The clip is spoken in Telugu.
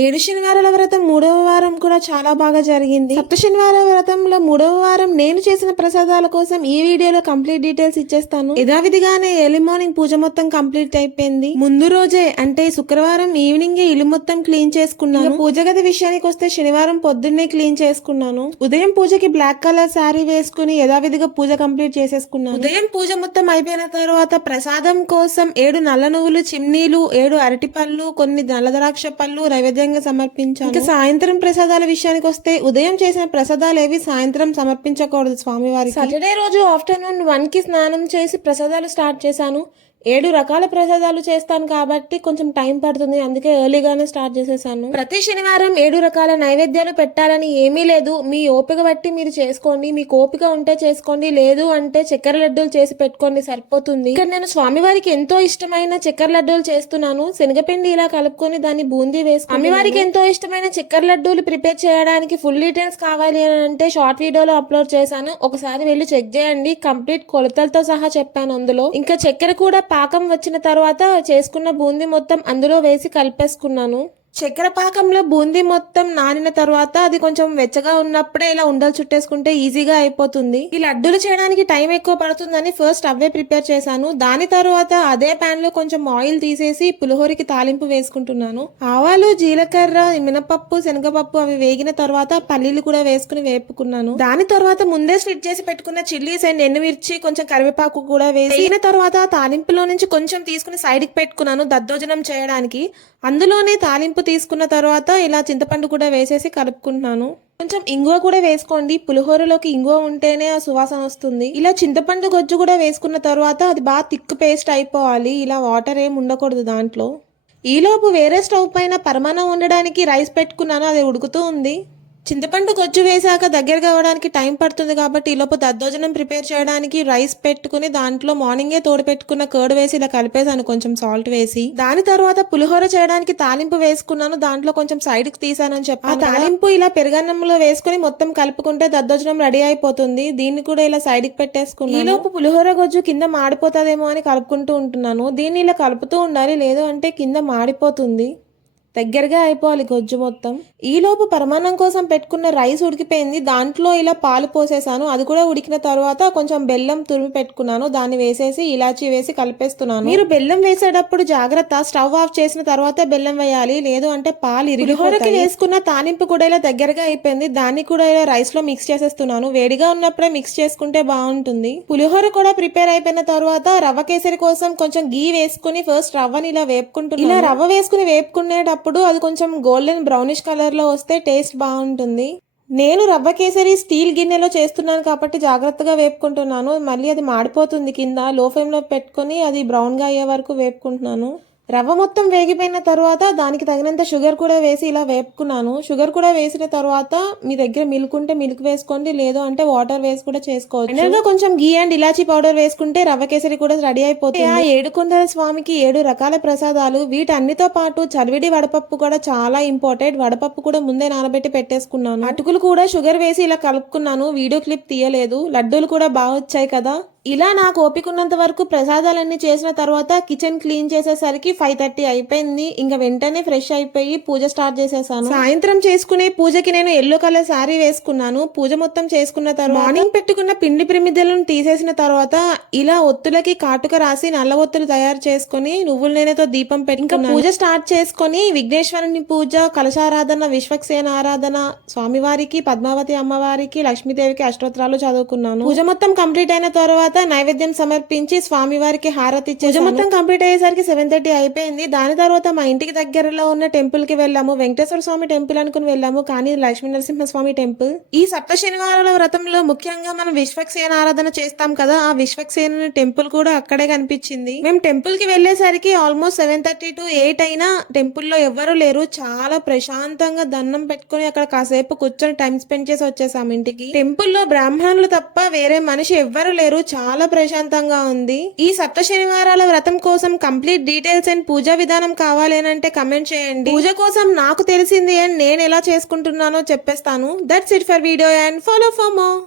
7 శనివారాల వ్రతం 3వ వారం కూడా చాలా బాగా జరిగింది. సప్త శనివారాల వ్రతంలో 3వ వారం నేను చేసిన ప్రసాదాల కోసం ఈ వీడియోలో కంప్లీట్ డీటెయిల్స్ ఇచ్చేస్తాను. యథావిధిగానే ఎర్లీ మార్నింగ్ పూజ మొత్తం కంప్లీట్ అయిపోయింది. ముందు రోజే అంటే శుక్రవారం ఈవినింగ్ ఇల్లు మొత్తం క్లీన్ చేసుకున్నాను. పూజ గది విషయానికి వస్తే శనివారం పొద్దున్నే క్లీన్ చేసుకున్నాను. ఉదయం పూజకి బ్లాక్ కలర్ శారీ వేసుకుని యథావిధిగా పూజ కంప్లీట్ చేసేసుకున్నాను. ఉదయం పూజ మొత్తం అయిపోయిన తర్వాత ప్రసాదం కోసం 7 నల్ల నువ్వులు, చిమ్నీలు, 7 అరటిపళ్ళు, కొన్ని నల్ల ద్రాక్ష పళ్ళు నైవేద్యంగా సమర్పించాను. ఇక సాయంత్రం ప్రసాదాల విషయానికి వస్తే ఉదయం చేసిన ప్రసాదాలు ఏవి సాయంత్రం సమర్పించకూడదు స్వామివారికి. సాటర్డే రోజు ఆఫ్టర్నూన్ 1కి స్నానం చేసి ప్రసాదాలు స్టార్ట్ చేశాను. 7 రకాల ప్రసాదాలు చేస్తాను కాబట్టి కొంచెం టైం పడుతుంది, అందుకే ఎర్లీగానే స్టార్ట్ చేసేసాను. ప్రతి శనివారం 7 రకాల నైవేద్యాలు పెట్టాలని ఏమీ లేదు. మీ ఓపిక బట్టి మీరు చేసుకోండి. మీకు ఓపిక ఉంటే చేసుకోండి, లేదు అంటే చక్కెర లడ్డూలు చేసి పెట్టుకోండి, సరిపోతుంది. ఇక్కడ నేను స్వామివారికి ఎంతో ఇష్టమైన చక్కెర లడ్డూలు చేస్తున్నాను. శనగపిండి ఇలా కలుపుకొని దాన్ని బూందీ వేసి స్వామివారికి ఎంతో ఇష్టమైన చక్కెర లడ్డూలు ప్రిపేర్ చేయడానికి ఫుల్ డీటెయిల్స్ కావాలి అని అంటే షార్ట్ వీడియోలో అప్లోడ్ చేశాను, ఒకసారి వెళ్ళి చెక్ చేయండి. కంప్లీట్ కొలతలతో సహా చెప్పాను అందులో. ఇంకా చక్కెర కూడా పాకం వచ్చిన తర్వాత చేసుకున్న బూందీ మొత్తం అందులో వేసి కలిపేసుకున్నాను. చక్కెర పాకంలో బూందీ మొత్తం నానిన తర్వాత అది కొంచెం వెచ్చగా ఉన్నప్పుడే ఇలా ఉండలు చుట్టేసుకుంటే ఈజీగా అయిపోతుంది. ఈ లడ్డూలు చేయడానికి టైం ఎక్కువ పడుతుందని ఫస్ట్ అవే ప్రిపేర్ చేశాను. దాని తర్వాత అదే ప్యాన్ లో కొంచెం ఆయిల్ తీసేసి పులిహోరకి తాలింపు వేసుకుంటున్నాను. ఆవాలు, జీలకర్ర, మినపప్పు, శనగపప్పు అవి వేగిన తర్వాత పల్లీలు కూడా వేసుకుని వేపుకున్నాను. దాని తర్వాత ముందే స్లిట్ చేసి పెట్టుకున్న చిల్లీస్ అండ్ ఎండుమిర్చి, కొంచెం కరివేపాకు కూడా వేసిన తర్వాత తాలింపులో నుంచి కొంచెం తీసుకుని సైడ్ కి పెట్టుకున్నాను దద్దోజనం చేయడానికి. అందులోనే తాలింపు తీసుకున్న తర్వాత ఇలా చింతపండు కూడా వేసేసి కలుపుకుంటున్నాను. కొంచెం ఇంగువ కూడా వేసుకోండి, పులిహోరలోకి ఇంగువ ఉంటేనే ఆ సువాసన వస్తుంది. ఇలా చింతపండు గొజ్జు కూడా వేసుకున్న తర్వాత అది బాగా థిక్ పేస్ట్ అయిపోవాలి. ఇలా వాటర్ ఏమి ఉండకూడదు దాంట్లో. ఈలోపు వేరే స్టవ్ పైన పరమాన్నం వండడానికి రైస్ పెట్టుకున్నాను, అది ఉడుకుతూ ఉంది. చింతపండు గొజ్జు వేసాక దగ్గరగా అవ్వడానికి టైం పడుతుంది కాబట్టి ఈలోపు దద్దోజనం ప్రిపేర్ చేయడానికి రైస్ పెట్టుకుని దాంట్లో మార్నింగే తోడు పెట్టుకున్న కర్డ్ వేసి ఇలా కలిపేసాను, కొంచెం సాల్ట్ వేసి. దాని తర్వాత పులిహోర చేయడానికి తాలింపు వేసుకున్నాను, దాంట్లో కొంచెం సైడ్ కి తీసానని చెప్పి ఆ తాలింపు ఇలా పెరుగన్నంలో వేసుకుని మొత్తం కలుపుకుంటే దద్దోజనం రెడీ అయిపోతుంది. దీన్ని కూడా ఇలా సైడ్ కి పెట్టేసుకున్నాను. ఈలోపు పులిహోర గొజ్జు కింద మాడిపోతుందేమో అని కలుపుకుంటూ ఉంటున్నాను. దీన్ని ఇలా కలుపుతూ ఉండాలి, లేదు అంటే కింద మాడిపోతుంది. దగ్గరగా అయిపోవాలి గొజ్జు మొత్తం. ఈలోపు పరమాన్నం కోసం పెట్టుకున్న రైస్ ఉడికిపోయింది. దాంట్లో ఇలా పాలు పోసేసాను. అది కూడా ఉడికిన తర్వాత కొంచెం బెల్లం తురిమి పెట్టుకున్నాను, దాన్ని వేసేసి ఇలాచీ వేసి కలిపేస్తున్నాను. మీరు బెల్లం వేసేటప్పుడు జాగ్రత్త, స్టవ్ ఆఫ్ చేసిన తర్వాత బెల్లం వేయాలి, లేదు అంటే పాలు పులిహోరకి వేసుకున్న తాలింపు కూడా ఇలా దగ్గరగా అయిపోయింది. దాన్ని కూడా ఇలా రైస్ లో మిక్స్ చేసేస్తున్నాను. వేడిగా ఉన్నప్పుడే మిక్స్ చేసుకుంటే బాగుంటుంది. పులిహోర కూడా ప్రిపేర్ అయిపోయిన తర్వాత రవ్వ కేసరి కోసం కొంచెం గీ వేసుకుని ఫస్ట్ రవ్వని ఇలా వేపుకుంటున్నాను. ఇలా రవ్వ వేసుకుని వేపుకునేటప్పుడు అది కొంచెం గోల్డెన్ బ్రౌనిష్ కలర్ లో వస్తే టేస్ట్ బాగుంటుంది. నేను రవ్వ కేసరి స్టీల్ గిన్నెలో చేస్తున్నాను కాబట్టి జాగ్రత్తగా వేపుకుంటున్నాను. మళ్ళీ అది మాడిపోతుంది కింద. లో ఫ్లేమ్ లో పెట్టుకుని అది బ్రౌన్ గా అయ్యే వరకు వేపుకుంటున్నాను. రవ్వ మొత్తం వేగిపోయిన తర్వాత దానికి తగినంత షుగర్ కూడా వేసి ఇలా వేపుకున్నాను. షుగర్ కూడా వేసిన తర్వాత మీ దగ్గర మిల్క్ ఉంటే మిల్క్ వేసుకోండి, లేదు అంటే వాటర్ వేసి కూడా చేసుకోవచ్చు. ఫైనల్గా కొంచెం గీ అండ్ ఇలాచీ పౌడర్ వేసుకుంటే రవ్వ కేసరి కూడా రెడీ అయిపోతుంది. ఆ 7 కొండల స్వామికి 7 రకాల ప్రసాదాలు. వీటన్నితో పాటు చలివిడి వడపప్పు కూడా చాలా ఇంపార్టెంట్. వడపప్పు కూడా ముందే నానబెట్టి పెట్టేసుకున్నాను. అటుకులు కూడా షుగర్ వేసి ఇలా కలుపుకున్నాను. వీడియో క్లిప్ తీయలేదు. లడ్డూలు కూడా బాగా వచ్చాయి కదా. ఇలా నాకు ఓపికన్నంత వరకు ప్రసాదాలన్నీ చేసిన తర్వాత కిచెన్ క్లీన్ చేసేసరికి 5:30 అయిపోయింది. ఇంకా వెంటనే ఫ్రెష్ అయిపోయి పూజ స్టార్ట్ చేసేసాను. సాయంత్రం చేసుకునే పూజకి నేను ఎల్లో కలర్ శారీ వేసుకున్నాను. పూజ మొత్తం చేసుకున్న తర్వాత మార్నింగ్ పెట్టుకున్న పిండి ప్రమిదలను తీసేసిన తర్వాత ఇలా ఒత్తులకి కాటుక రాసి నల్ల ఒత్తులు తయారు చేసుకుని నువ్వుల నూనెతో దీపం పెట్టి ఇంకా పూజ స్టార్ట్ చేసుకుని విఘ్నేశ్వరుని పూజ, కలశారాధన, విశ్వక్సేన ఆరాధన, స్వామివారికి, పద్మావతి అమ్మవారికి, లక్ష్మీదేవికి అష్టోత్తరాలు చదువుకున్నాను. పూజ మొత్తం కంప్లీట్ అయిన తర్వాత నైవేద్యం సమర్పించి స్వామివారికి హారతి ఇచ్చే పూజ మొత్తం కంప్లీట్ అయ్యేసరికి 7:30 అయిపోయింది. దాని తర్వాత మా ఇంటికి దగ్గరలో ఉన్న టెంపుల్ కి వెళ్ళాము. వెంకటేశ్వర స్వామి టెంపుల్ అనుకుని వెళ్ళాము, కానీ లక్ష్మీ నరసింహస్వామి టెంపుల్. ఈ సప్త శనివారాల వ్రతంలో ముఖ్యంగా మనం విశ్వక్సేన ఆరాధన చేస్తాం కదా, ఆ విశ్వక్సేన టెంపుల్ కూడా అక్కడే కనిపించింది. మేము టెంపుల్ కి వెళ్లేసరికి ఆల్మోస్ట్ 7:30 to 8 అయినా టెంపుల్ లో ఎవ్వరూ లేరు. చాలా ప్రశాంతంగా దండం పెట్టుకుని అక్కడ కాసేపు కూర్చొని టైం స్పెండ్ చేసి వచ్చేసాము ఇంటికి. టెంపుల్ లో బ్రాహ్మణులు తప్ప వేరే మనిషి ఎవ్వరూ లేరు. చాలా ప్రశాంతంగా ఉంది. ఈ సప్త శనివారాల వ్రతం కోసం కంప్లీట్ డీటెయిల్స్ అండ్ పూజా విధానం కావాలి అంటే కమెంట్ చేయండి. పూజ కోసం నాకు తెలిసింది అండ్ నేను ఎలా చేసుకుంటున్నానో చెప్పేస్తాను. That's it for video and follow for more.